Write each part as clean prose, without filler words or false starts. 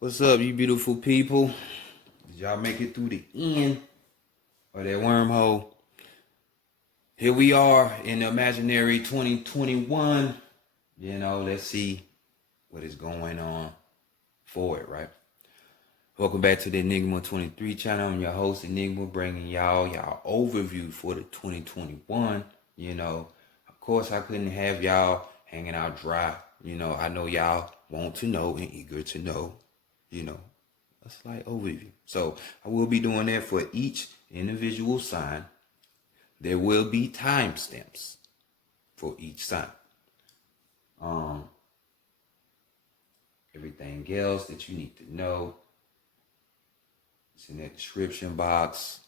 What's up, you beautiful people? Did y'all make it through the end of that wormhole? Here we are in the imaginary 2021. Let's see what is going on for it, right? Welcome back to the Enigma 23 channel. I'm your host, Enigma, bringing y'all overview for the 2021. Of course, I couldn't have y'all hanging out dry. I know y'all want to know and eager to know, a slight overview. So I will be doing that for each individual sign. There will be timestamps for each sign. Everything else that you need to know, it's in that description box,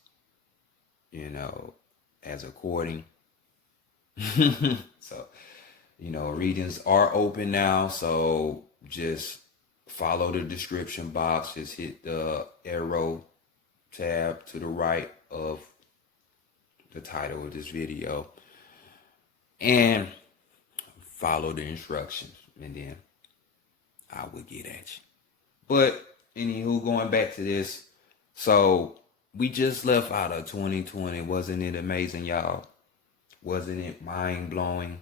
as according. So, readings are open now. So just follow the description box. Just hit the arrow tab to the right of the title of this video and follow the instructions, and then I will get at you. But anywho, going back to this, so we just left out of 2020. Wasn't it amazing, y'all? Wasn't it mind-blowing?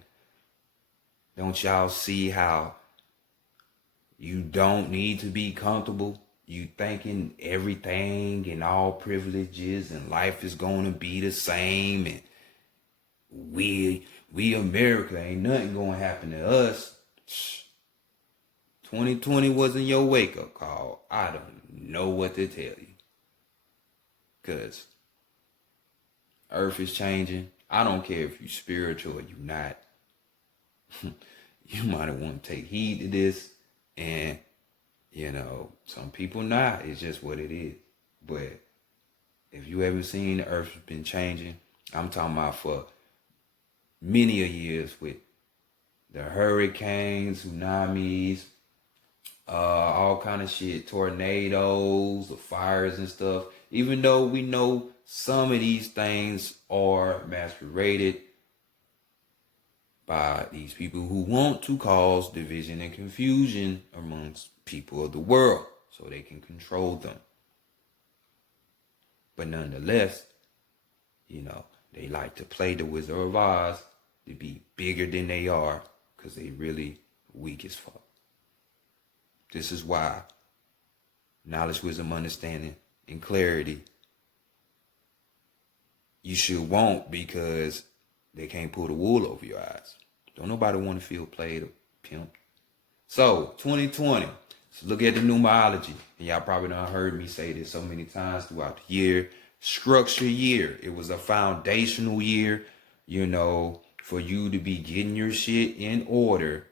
Don't y'all see how you don't need to be comfortable? You thinking everything and all privileges and life is going to be the same, and we America, ain't nothing going to happen to us. 2020 wasn't your wake-up call. I don't know what to tell you. Because earth is changing. I don't care if you're spiritual or you're not. You might want to take heed to this. And, some people not. It's just what it is. But if you haven't seen, the earth's been changing. I'm talking about for many a years with the hurricanes, tsunamis, all kind of shit, tornadoes, the fires and stuff. Even though we know some of these things are masqueraded by these people who want to cause division and confusion amongst people of the world so they can control them. But nonetheless, they like to play the Wizard of Oz to be bigger than they are because they really weak as fuck. This is why knowledge, wisdom, understanding, and clarity you should want, because they can't pull the wool over your eyes. Don't nobody want to feel played or pimped. So, 2020. So look at the numerology. And y'all probably done heard me say this so many times throughout the year. Structure year. It was a foundational year, for you to be getting your shit in order.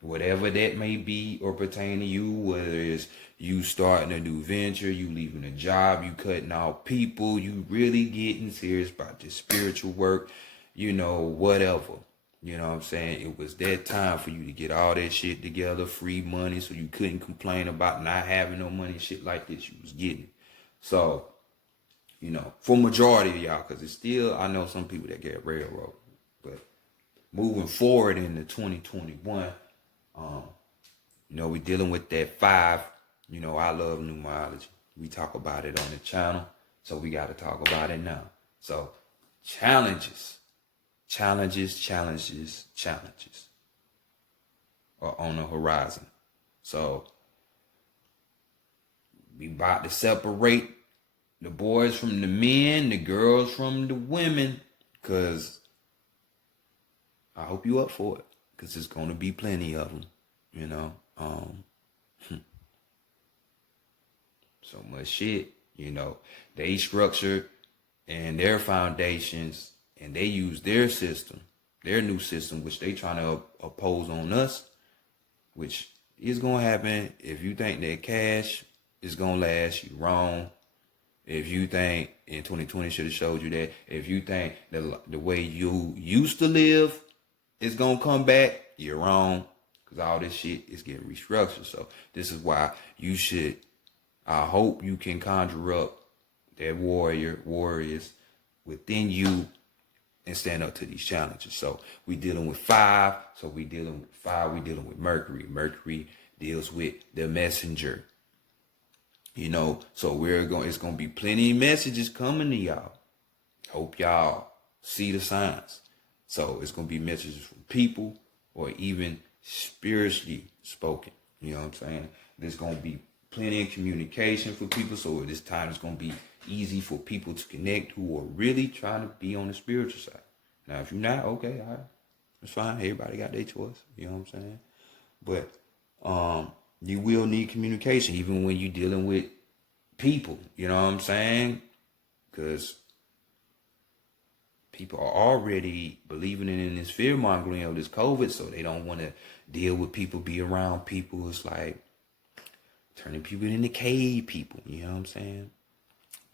Whatever that may be or pertain to you, whether it's you starting a new venture, you leaving a job, you cutting out people, you really getting serious about this spiritual work, whatever. You know what I'm saying? It was that time for you to get all that shit together, free money, so you couldn't complain about not having no money, shit like this you was getting. So, for majority of y'all, because it's still, I know some people that get railroad, but moving forward into 2021, we're dealing with that 5. I love numerology. We talk about it on the channel, so we got to talk about it now. So, challenges are on the horizon. So, we about to separate the boys from the men, the girls from the women, because I hope you up for it, because there's going to be plenty of them, So much shit, they structured and their foundations, and they use their system, their new system, which they trying to oppose on us, which is going to happen. If you think that cash is going to last, you wrong. If you think, in 2020 should have showed you that, if you think the way you used to live is going to come back, you're wrong, because all this shit is getting restructured. So this is why I hope you can conjure up that warriors within you and stand up to these challenges. So we dealing with 5. So we dealing with 5. We dealing with Mercury. Mercury deals with the messenger. So it's gonna be plenty of messages coming to y'all. Hope y'all see the signs. So it's gonna be messages from people or even spiritually spoken. You know what I'm saying? There's gonna be plenty of communication for people. So this time it's gonna be easy for people to connect who are really trying to be on the spiritual side. Now, if you're not, okay, all right, that's fine. Everybody got their choice. You know what I'm saying? But you will need communication even when you're dealing with people. You know what I'm saying? Because people are already believing in this fear mongering of this COVID, so they don't want to deal with people, be around people. It's like turning people into cave people. You know what I'm saying?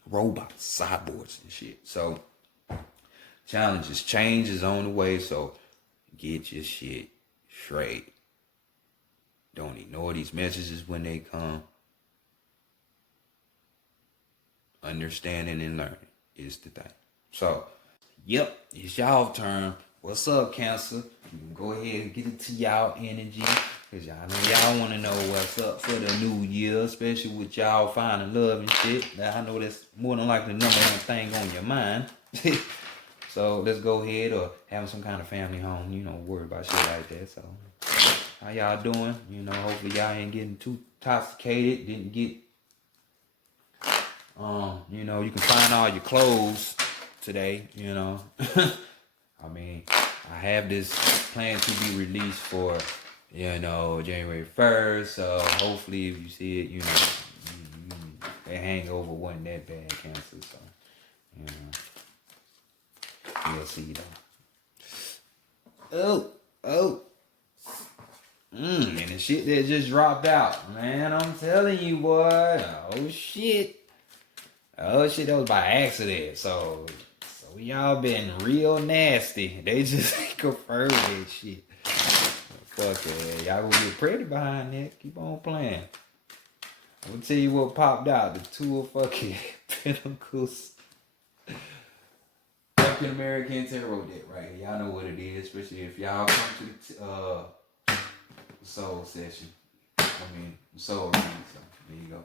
Robots, cyborgs, and shit. So challenges, change is on the way. So get your shit straight. Don't ignore these messages when they come. Understanding and learning is the thing. So, yep, it's y'all turn. What's up, Cancer? You can go ahead and get into y'all energy. Because y'all know y'all want to know what's up for the new year, especially with y'all finding love and shit. Now, I know that's more than likely the number one thing on your mind. So, let's go ahead, or having some kind of family home, worry about shit like that. So, how y'all doing? Hopefully y'all ain't getting too intoxicated. Didn't get, you can find all your clothes today, I mean, I have this plan to be released for, January 1st. So hopefully if you see it, that hangover wasn't that bad, Cancer. So, you'll see though. Oh. And the shit that just dropped out. Man, I'm telling you, boy. Oh, shit, that was by accident. So y'all been real nasty. They just confirmed that shit. Fuck it. Y'all gonna get pretty behind that. Keep on playing. I'm gonna tell you what popped out. The two of fucking Pentacles. African American Tarot deck right here. Y'all know what it is, especially if y'all come to the soul session. Soul reading. So there you go.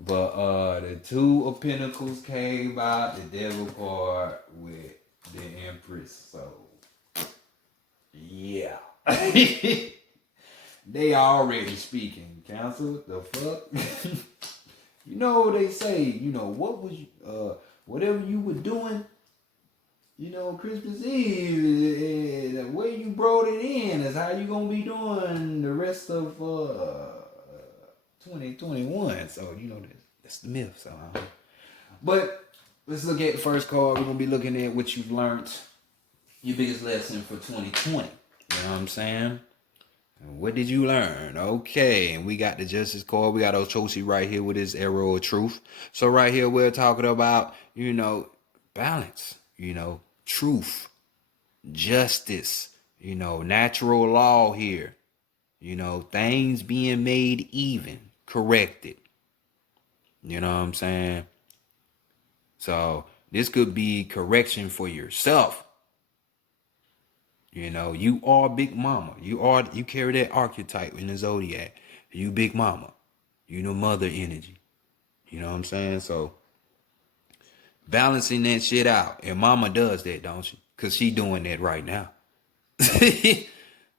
But the two of Pentacles came out, the Devil card with the Empress. So yeah. They already speaking. Cancer, the fuck? You know what they say, what was whatever you were doing, Christmas Eve, the way you brought it in is how you gonna be doing the rest of 2021. So that's the myth. So but let's look at the first card. We're gonna be looking at what you've learned, your biggest lesson for 2020. You know what I'm saying? What did you learn? Okay, and we got the Justice card. We got Ochochi right here with his arrow of truth. So right here we're talking about, balance, truth, justice, natural law here, things being made even, corrected. You know what I'm saying? So this could be correction for yourself. You are Big Mama. You carry that archetype in the zodiac. You Big Mama. Mother energy. You know what I'm saying? So balancing that shit out. And Mama does that, don't she? Because she doing that right now.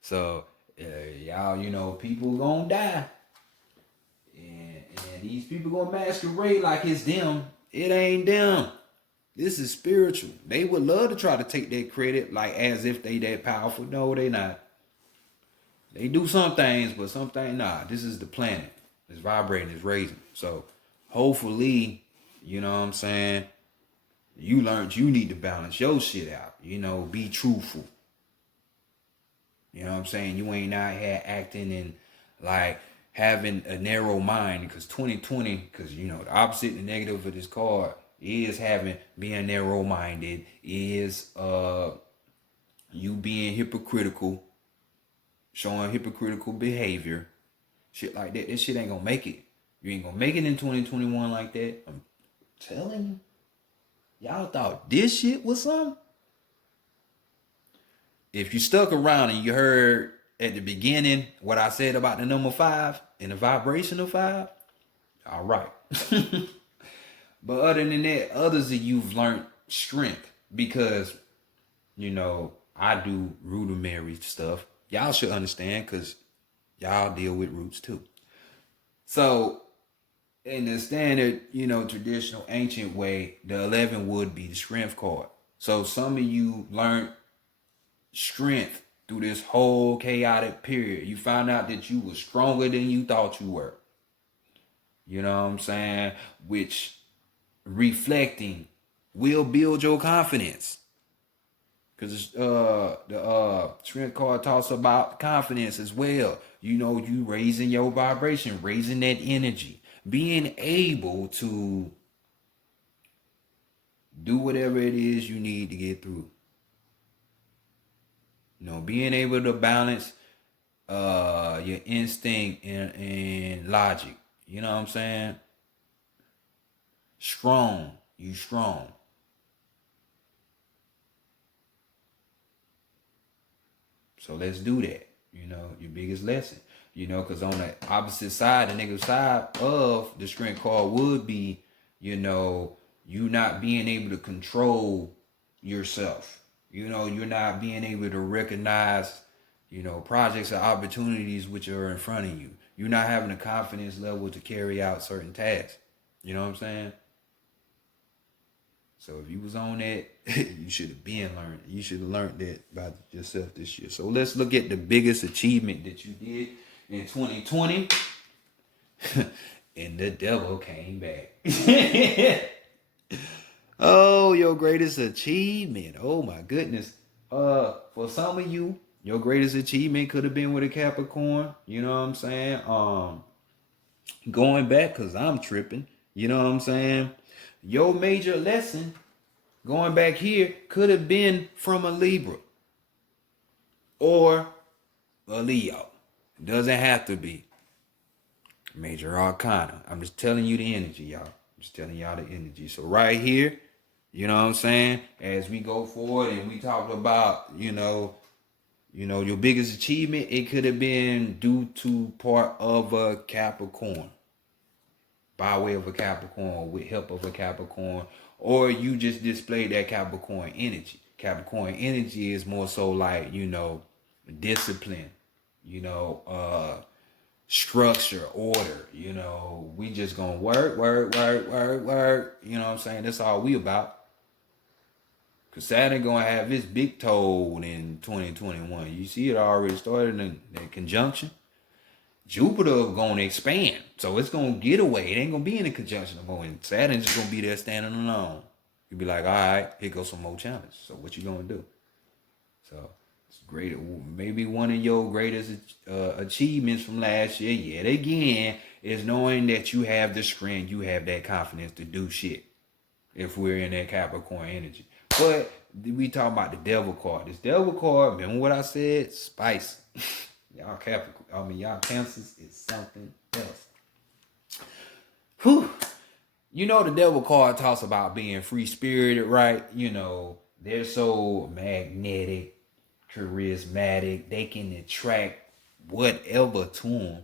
So y'all, people gonna die. And these people gonna masquerade like it's them. It ain't them. This is spiritual. They would love to try to take that credit like as if they that powerful. No, they not. They do some things, but some things, nah. This is the planet. It's vibrating, it's raising. So hopefully, you know what I'm saying, you learned you need to balance your shit out. Be truthful. You know what I'm saying? You ain't out here acting and like having a narrow mind, because 2020, because the opposite, the negative of this card is being narrow-minded, is you being hypocritical, showing hypocritical behavior, shit like that. This shit ain't gonna make it. You ain't gonna make it in 2021 like that. I'm telling you. Y'all thought this shit was something? If you stuck around and you heard at the beginning what I said about the number 5 and the vibration of 5, all right. But other than that, others of you've learned strength because, I do rudimentary stuff. Y'all should understand because y'all deal with roots too. So in the standard, traditional ancient way, the 11 would be the strength card. So some of you learned strength through this whole chaotic period. You found out that you were stronger than you thought you were. You know what I'm saying? Which reflecting will build your confidence. Because the strength card talks about confidence as well. You raising your vibration, raising that energy, being able to do whatever it is you need to get through. Being able to balance your instinct and logic. You know what I'm saying? Strong. You strong. So let's do that. Your biggest lesson. Because on the opposite side, the negative side of the strength card would be, you not being able to control yourself. You're not being able to recognize, projects or opportunities which are in front of you. You're not having the confidence level to carry out certain tasks. You know what I'm saying? So if you was on that, you should have been learned. You should have learned that about yourself this year. So let's look at the biggest achievement that you did in 2020. And the devil came back. Oh, your greatest achievement. Oh my goodness. For some of you, your greatest achievement could have been with a Capricorn. You know what I'm saying? Going back, cause I'm tripping. You know what I'm saying? Your major lesson going back here could have been from a Libra or a Leo. It doesn't have to be major arcana. I'm just telling you the energy, y'all. I'm just telling y'all the energy. So right here, you know what I'm saying? As we go forward and we talk about, your biggest achievement, it could have been due to part of a Capricorn. By way of a Capricorn, with help of a Capricorn, or you just displayed that Capricorn energy. Capricorn energy is more so like, discipline, structure, order, we just gonna work. You know what I'm saying? That's all we about. Cause Saturn gonna have its big toe in 2021. You see it already started in conjunction. Jupiter gonna expand, so it's gonna get away. It ain't gonna be in a conjunction no more. And Saturn's just gonna be there standing alone. You'll be like, all right, here goes some more challenges. So what you gonna do? So it's great. Maybe one of your greatest achievements from last year, yet again, is knowing that you have the strength, you have that confidence to do shit. If we're in that Capricorn energy, but we talk about the devil card. This devil card, remember what I said? Spice. Y'all Capricorn, y'all Cancers is something else. Whew. The devil card talks about being free-spirited, right? They're so magnetic, charismatic. They can attract whatever to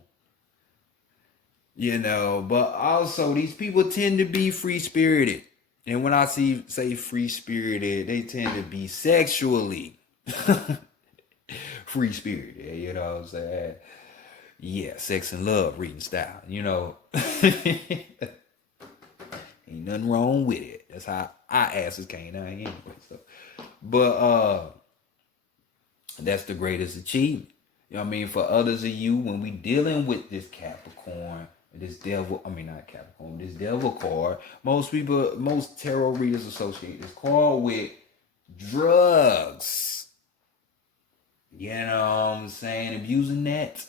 them. But also these people tend to be free-spirited. And when I say free-spirited, they tend to be sexually free spirit, you know what I'm saying? Yeah, sex and love reading style, Ain't nothing wrong with it. That's how our asses came out anyway. So, but that's the greatest achievement. For others of you, when we dealing with this Capricorn, this devil, not Capricorn, this devil card, most tarot readers associate this card with drugs. You know what I'm saying? Abusing that.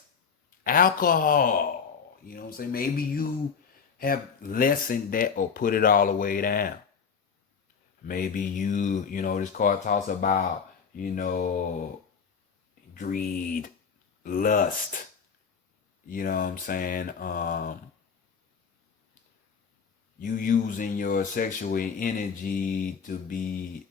Alcohol. You know what I'm saying? Maybe you have lessened that or put it all the way down. Maybe this card talks about, greed, lust. You know what I'm saying? You using your sexual energy to be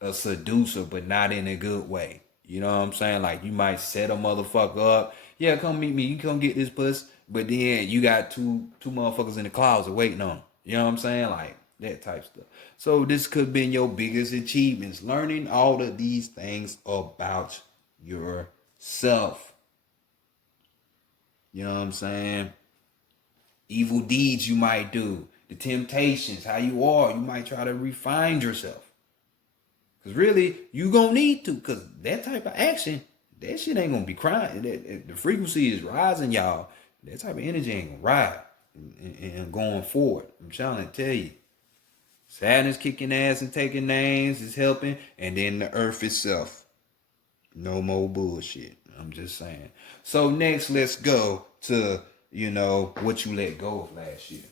a seducer, but not in a good way. You know what I'm saying? Like you might set a motherfucker up. Yeah, come meet me. You come get this puss. But then you got two motherfuckers in the closet waiting on 'em. You know what I'm saying? Like that type stuff. So this could have been your biggest achievements. Learning all of these things about yourself. You know what I'm saying? Evil deeds you might do. The temptations, how you are. You might try to refine yourself. Because really, you going to need to. Because that type of action, that shit ain't going to be crying. The frequency is rising, y'all. That type of energy ain't going to ride. And going forward. I'm trying to tell you. Sadness kicking ass and taking names is helping. And then the earth itself. No more bullshit. I'm just saying. So next, let's go to, what you let go of last year.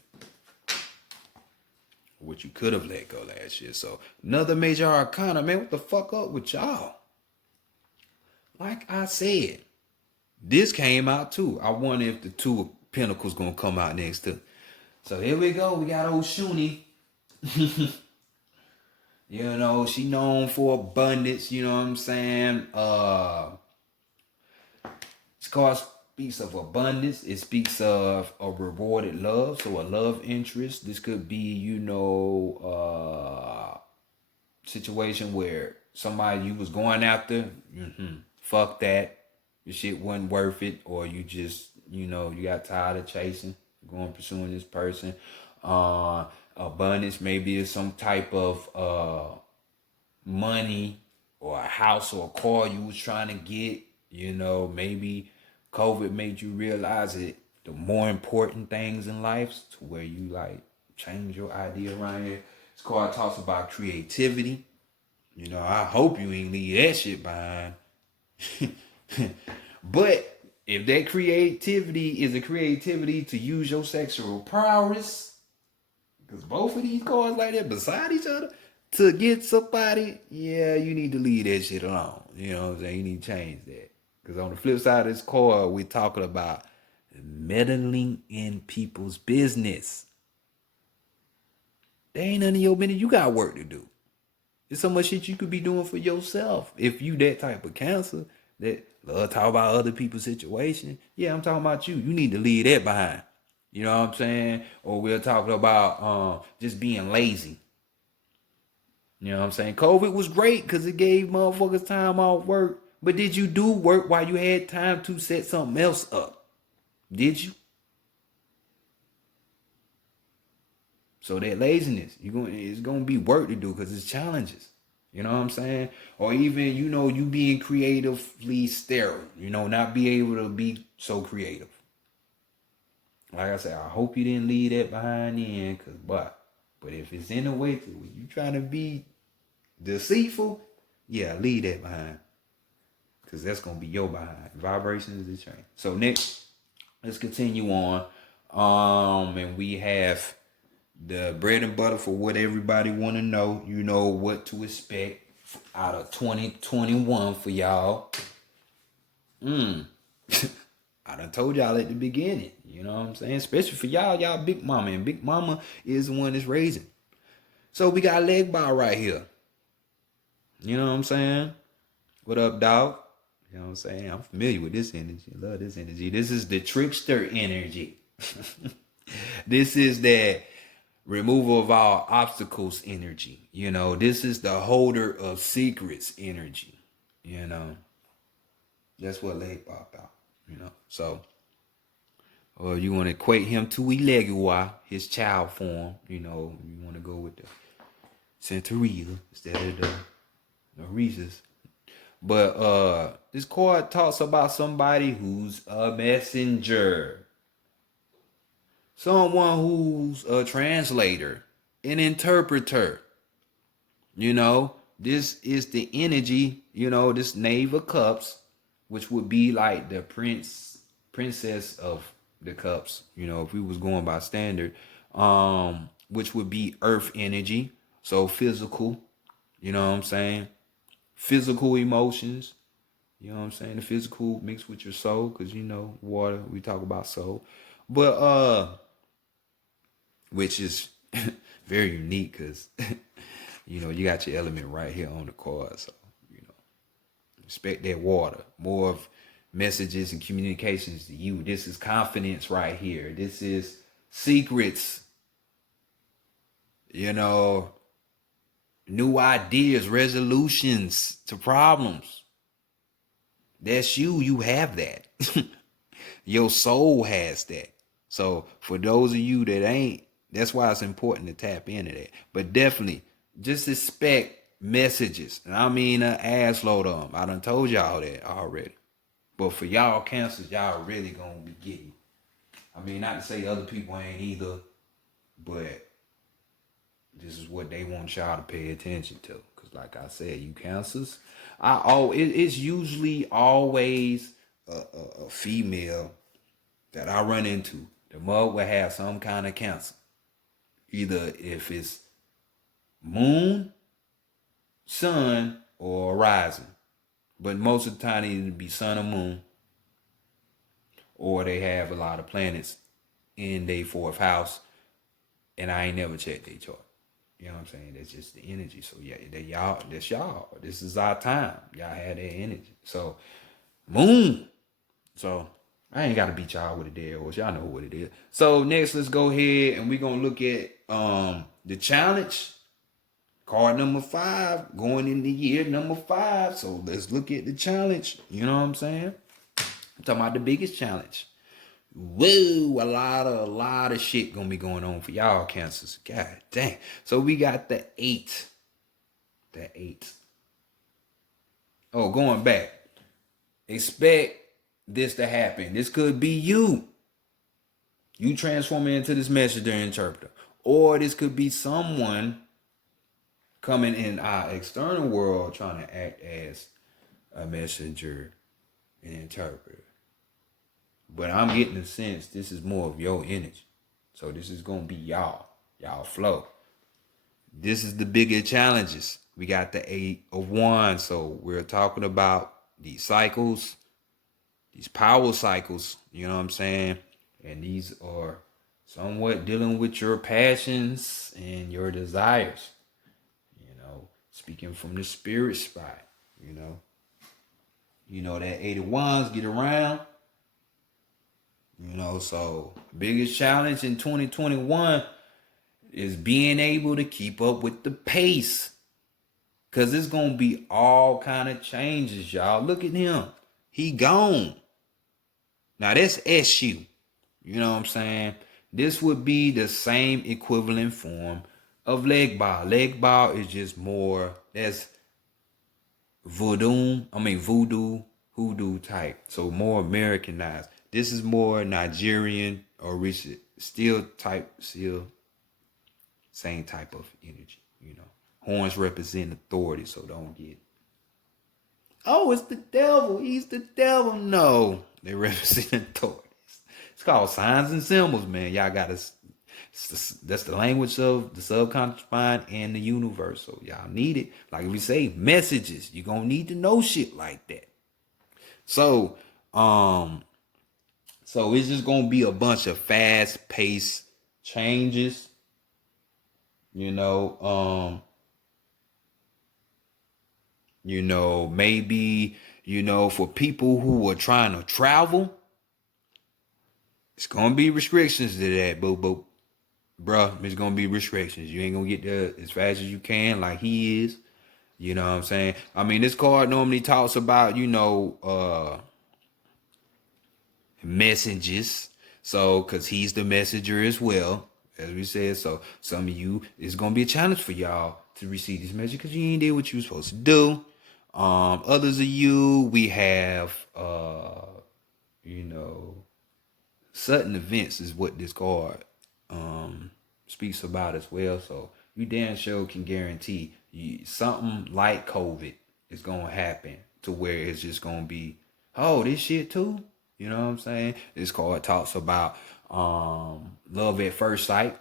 What you could have let go last year. So another major arcana, man, what the fuck up with y'all? Like I said, this came out too. I wonder if the Two of Pentacles gonna come out next too. So here we go. We got old Shuni. She known for abundance. You know what I'm saying? This card speaks of abundance. It speaks of a rewarded love. So a love interest. This could be, situation where somebody you was going after, fuck that. Your shit wasn't worth it. Or you just, you got tired of chasing, pursuing this person. Abundance maybe is some type of money or a house or a car you was trying to get. Maybe COVID made you realize it. The more important things in life to where you like change your idea around here. This card talks about creativity. I hope you ain't leave that shit behind. But if that creativity is a creativity to use your sexual prowess, because both of these cards like that beside each other, to get somebody, yeah, you need to leave that shit alone. You know what I'm saying? You need to change that. Because on the flip side of this card, we're talking about meddling in people's business. They ain't none of your business. You got work to do. There's so much shit you could be doing for yourself. If you that type of Cancer that love talk about other people's situation, yeah, I'm talking about you. You need to leave that behind. You know what I'm saying? Or we're talking about just being lazy. You know what I'm saying? COVID was great because it gave motherfuckers time off work. But did you do work while you had time to set something else up? Did you? So that laziness, it's going to be work to do because it's challenges. You know what I'm saying? Or even, you being creatively sterile. Not be able to be so creative. Like I said, I hope you didn't leave that behind then. But if it's in a way to where you trying to be deceitful, yeah, leave that behind. Because that's going to be your behind. Vibrations is the train. So next, let's continue on. And we have the bread and butter for what everybody want to know. You know what to expect out of 2021 for y'all. I done told y'all at the beginning. You know what I'm saying? Especially for y'all big mama. And big mama is the one that's raising. So we got leg bar right here. You know what I'm saying? What up, dog? You know what I'm saying? I'm familiar with this energy. I love this energy. This is the trickster energy. This is that removal of all obstacles energy. This is the holder of secrets energy. That's what leg bar about. So or you want to equate him to Elegua, his child form. You want to go with the Centaurea instead of the Rhesus. But this card talks about somebody who's a messenger. Someone who's a translator, an interpreter. This is the energy, this Knave of Cups, which would be like the princess of the cups, if we was going by standard, which would be earth energy. So physical, you know what I'm saying? Physical emotions, you know what I'm saying? The physical mixed with your soul, because water, we talk about soul. But which is very unique because you got your element right here on the card. So, Respect that water. More of messages and communications to you. This is confidence right here. This is secrets. You know, new ideas, resolutions to problems. That's you. You have that. Your soul has that. So for those of you that ain't, that's why it's important to tap into that. But definitely, just expect messages. And I mean an ass load of them. I done told y'all that already. But for y'all cancers, y'all really gonna be getting. I mean, not to say other people ain't either, but this is what they want y'all to pay attention to. Cause like I said, you cancers, it's usually always a female that I run into. The mug will have some kind of cancer. Either if it's moon, sun, or rising. But most of the time, it either be sun or moon. Or they have a lot of planets in their fourth house. And I ain't never checked their chart. You know what I'm saying? That's just the energy. So yeah, that's y'all. This is our time. Y'all had that energy. So moon. So I ain't gotta beat y'all with a dead horse. Y'all know what it is. So next, let's go ahead and we're gonna look at the challenge. Card number 5, going in the year number 5. So let's look at the challenge. You know what I'm saying? I'm talking about the biggest challenge. Whoa, a lot of shit gonna be going on for y'all cancers. God dang. So we got the 8. The 8. Oh, going back. Expect this to happen. This could be you. You transforming into this messenger interpreter. Or this could be someone coming in our external world trying to act as a messenger and interpreter. But I'm getting the sense this is more of your energy. So this is going to be y'all flow. This is the bigger challenges. We got the 8 of Wands. So we're talking about these cycles, these power cycles, you know what I'm saying? And these are somewhat dealing with your passions and your desires. You know, speaking from the spirit spot, you know. You know, that 8 of Wands get around. You know, so biggest challenge in 2021 is being able to keep up with the pace. Because it's going to be all kind of changes, y'all. Look at him. He gone. Now, that's SU. You know what I'm saying? This would be the same equivalent form of leg ball. Leg ball is just more, that's voodoo type. So more Americanized. This is more Nigerian or still same type of energy, you know. Horns represent authority, so don't get, oh, it's the devil. He's the devil. No, they represent authorities. It's called signs and symbols, man. Y'all got to, that's the language of the subconscious mind and the universe. So y'all need it. Like we say, messages. You're going to need to know shit like that. So it's just going to be a bunch of fast-paced changes. You know, maybe, for people who are trying to travel, it's going to be restrictions to that, boo. Bruh, it's going to be restrictions. You ain't going to get there as fast as you can like he is. You know what I'm saying? I mean, this card normally talks about, messages. So, because he's the messenger as well, as we said. So, some of you, it's going to be a challenge for y'all to receive this message because you ain't did what you were supposed to do. Others of you, we have, sudden events is what this card speaks about as well. So you damn sure can guarantee something like COVID is going to happen to where it's just going to be, oh, this shit too. You know what I'm saying? This card talks about love at first sight.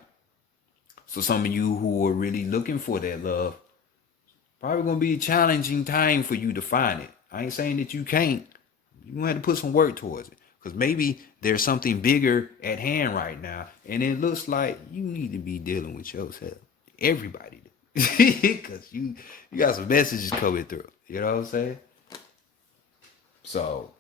So some of you who are really looking for that love, probably going to be a challenging time for you to find it. I ain't saying that you can't. You're going to have to put some work towards it. Because maybe there's something bigger at hand right now. And it looks like you need to be dealing with yourself. Everybody do. Because you got some messages coming through. You know what I'm saying? So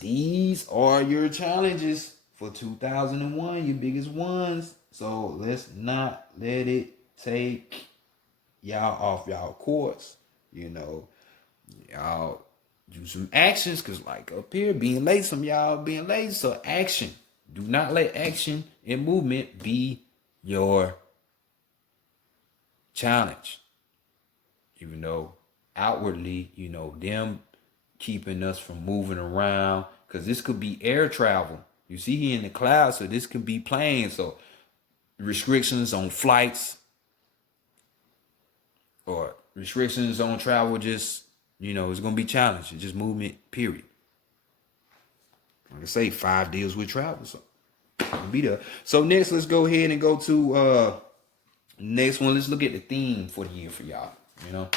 these are your challenges for 2001, your biggest ones. So let's not let it take y'all off y'all course. You know, y'all do some actions, because like up here being late, some y'all being lazy. So action. Do not let action and movement be your challenge. Even though outwardly, you know, them keeping us from moving around, because this could be air travel. You see, he in the clouds, so this could be planes. So restrictions on flights or restrictions on travel, just, you know, it's gonna be challenging. Just movement, period. Like I say, 5 deals with travel, so I'll be there. So next, let's go ahead and go to next one. Let's look at the theme for the year for y'all. You know,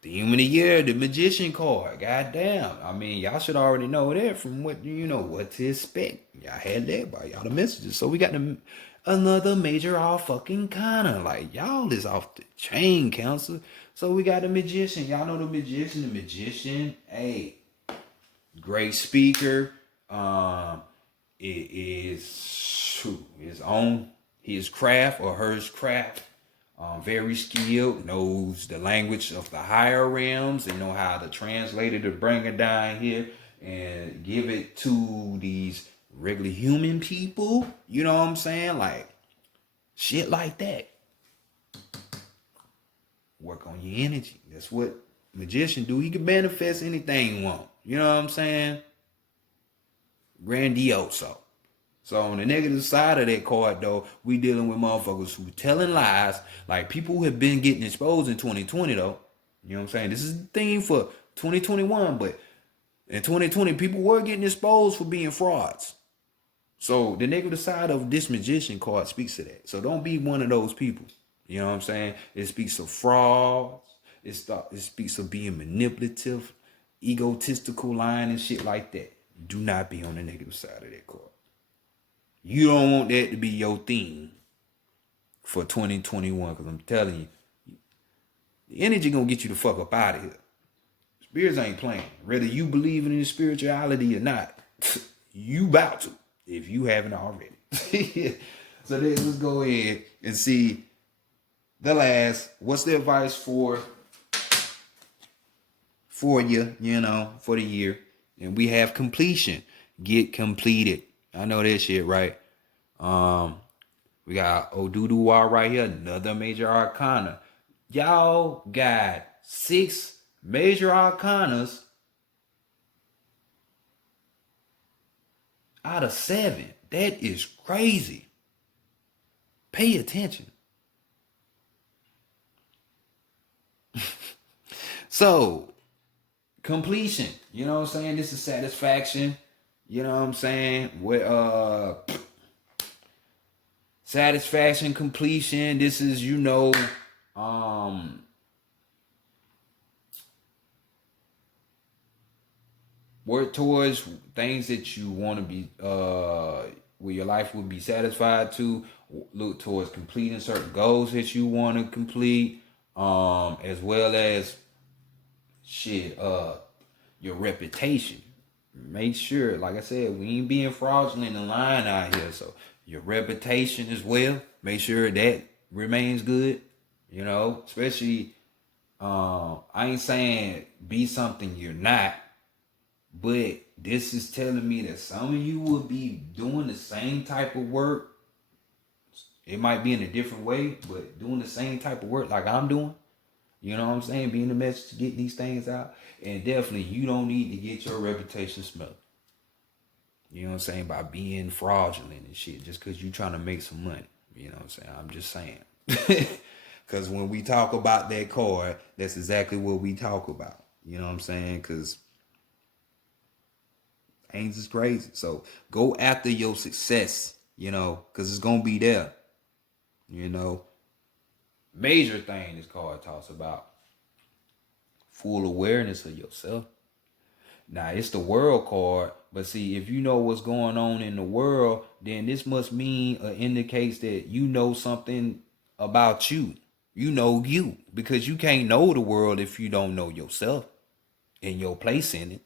theme of the year, the Magician card. God damn. I mean, y'all should already know that from what, you know, what to expect. Y'all had that by y'all the messages. So we got another major all fucking kinda. Like, y'all is off the chain, Council. So we got the Magician. Y'all know the Magician. The Magician, hey, great speaker. It is his own his craft or her craft. Very skilled, knows the language of the higher realms and know how to translate it to bring it down here and give it to these regular human people. You know what I'm saying? Like shit like that. Work on your energy. That's what Magician do. He can manifest anything you want. You know what I'm saying? Grandioso. So on the negative side of that card, though, we dealing with motherfuckers who telling lies. Like people who have been getting exposed in 2020, though. You know what I'm saying? This is the theme for 2021, but in 2020, people were getting exposed for being frauds. So the negative side of this Magician card speaks to that. So don't be one of those people. You know what I'm saying? It speaks of frauds. It speaks of being manipulative, egotistical, lying, and shit like that. Do not be on the negative side of that card. You don't want that to be your theme for 2021, because I'm telling you, the energy gonna get you the fuck up out of here. Spirits ain't playing. Whether you believe in spirituality or not, you about to, if you haven't already. So then let's go ahead and see the last. What's the advice for you, you know, for the year? And we have completion. Get completed. I know that shit, right? We got Oduduwa right here, another major arcana. Y'all got 6 major arcanas out of 7. That is crazy. Pay attention. So, completion. You know what I'm saying? This is satisfaction. You know what I'm saying? With satisfaction, completion. This is, you know, work towards things that you want to be, where your life would be satisfied to. Look towards completing certain goals that you want to complete, as well as your reputation. Make sure, like I said, we ain't being fraudulent and lying out here. So your reputation as well, make sure that remains good. You know, especially, I ain't saying be something you're not, but this is telling me that some of you will be doing the same type of work. It might be in a different way, but doing the same type of work like I'm doing. You know what I'm saying? Being the message to get these things out. And definitely, you don't need to get your reputation smothered. You know what I'm saying? By being fraudulent and shit, just because you trying to make some money. You know what I'm saying? I'm just saying. Because when we talk about that card, that's exactly what we talk about. You know what I'm saying? Because things is crazy. So go after your success, you know, because it's going to be there. You know, major thing this card talks about. Full awareness of yourself. Now, it's the world card, but see, if you know what's going on in the world, then this must mean or indicates that you know something about you. You know you, because you can't know the world if you don't know yourself. in your place in it.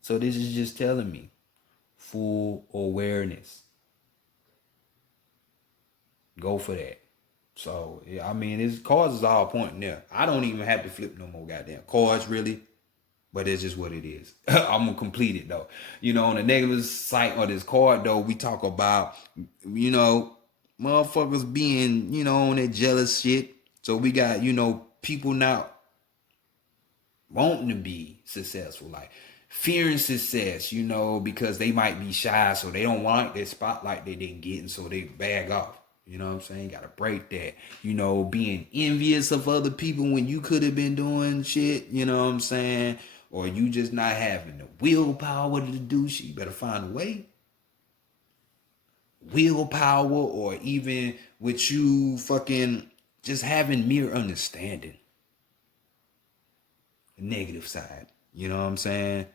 So this is just telling me full awareness. Go for that. So yeah, I mean, it's cards is all pointing there. I don't even have to flip no more goddamn cards really, but it's just what it is. I'm gonna complete it though. On the negative side of this card though, we talk about motherfuckers being on that jealous shit. So we got people not wanting to be successful, like fearing success, because they might be shy, so they don't want that spotlight they didn't get, and so they bag off. You know what I'm saying? Gotta break that. Being envious of other people when you could have been doing shit, you know what I'm saying? Or you just not having the willpower to do shit. You better find a way. Willpower, or even with you fucking just having mere understanding. The negative side. You know what I'm saying?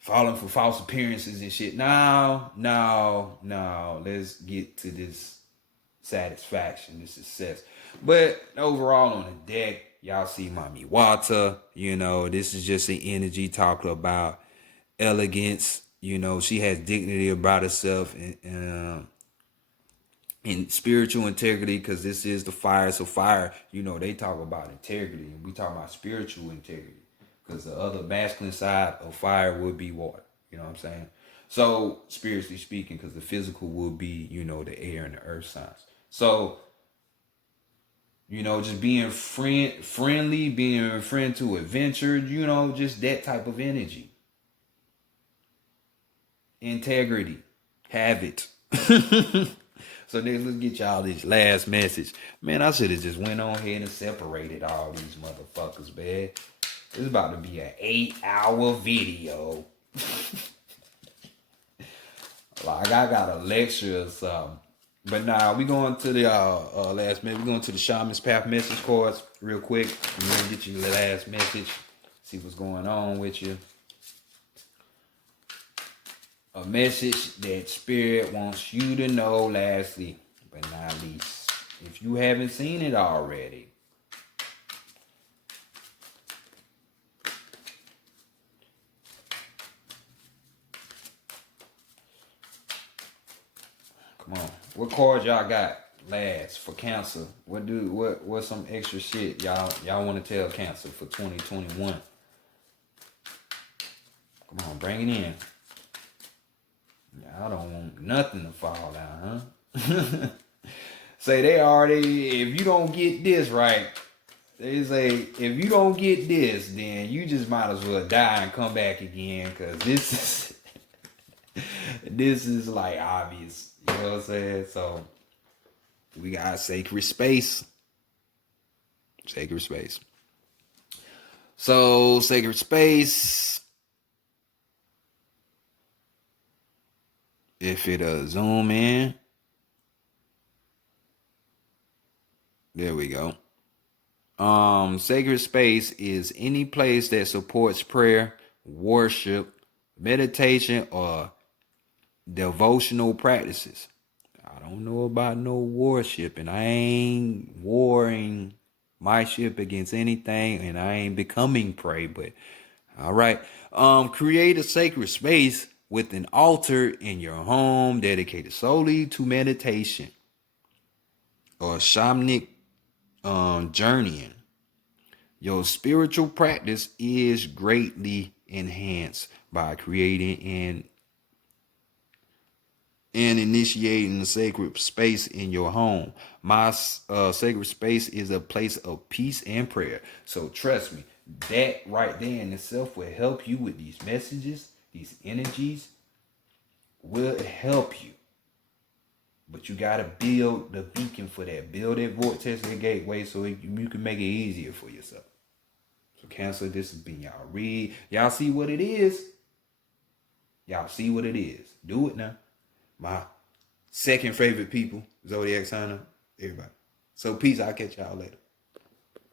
Falling for false appearances and shit. No. Let's get to this satisfaction, this success. But overall on the deck, y'all see Mami Wata. This is just an energy talking about elegance. She has dignity about herself and spiritual integrity, because this is the fire. So fire, they talk about integrity, and we talk about spiritual integrity, because the other masculine side of fire would be water. You know what I'm saying? So spiritually speaking, because the physical will be, the air and the earth signs. So, just being friendly, being a friend to adventure, just that type of energy. Integrity. Have it. So next, let's get y'all this last message. Man, I should have just went on ahead and separated all these motherfuckers, man. This is about to be an 8-hour video. Like I got a lecture or something. But nah, we going to the last message. We're going to the Shaman's Path message cards real quick. We're going to get you the last message. See what's going on with you. A message that Spirit wants you to know, lastly, but not least. If you haven't seen it already. Come on. What cards y'all got last for Cancer? What's some extra shit y'all want to tell Cancer for 2021? Come on, bring it in. Y'all don't want nothing to fall down, huh? Say they already, if you don't get this right, they say, if you don't get this, then you just might as well die and come back again, because this is like obvious. You know what I'm saying? So we got sacred space. Sacred space. So sacred space. If it zoom in. There we go. Sacred space is any place that supports prayer, worship, meditation, or devotional practices. I don't know about no worship, and I ain't warring my ship against anything, and I ain't becoming prey, but all right. Create a sacred space with an altar in your home dedicated solely to meditation or shamanic journeying. Your spiritual practice is greatly enhanced by creating and initiating a sacred space in your home. My sacred space is a place of peace and prayer. So trust me, that right there in itself will help you with these messages, these energies will help you. But you got to build the beacon for that. Build that vortex, that gateway, so you can make it easier for yourself. So Cancer, this has been y'all read. Y'all see what it is? Y'all see what it is. Do it now. My second favorite people, zodiac sign up, everybody. So peace. I'll catch y'all later.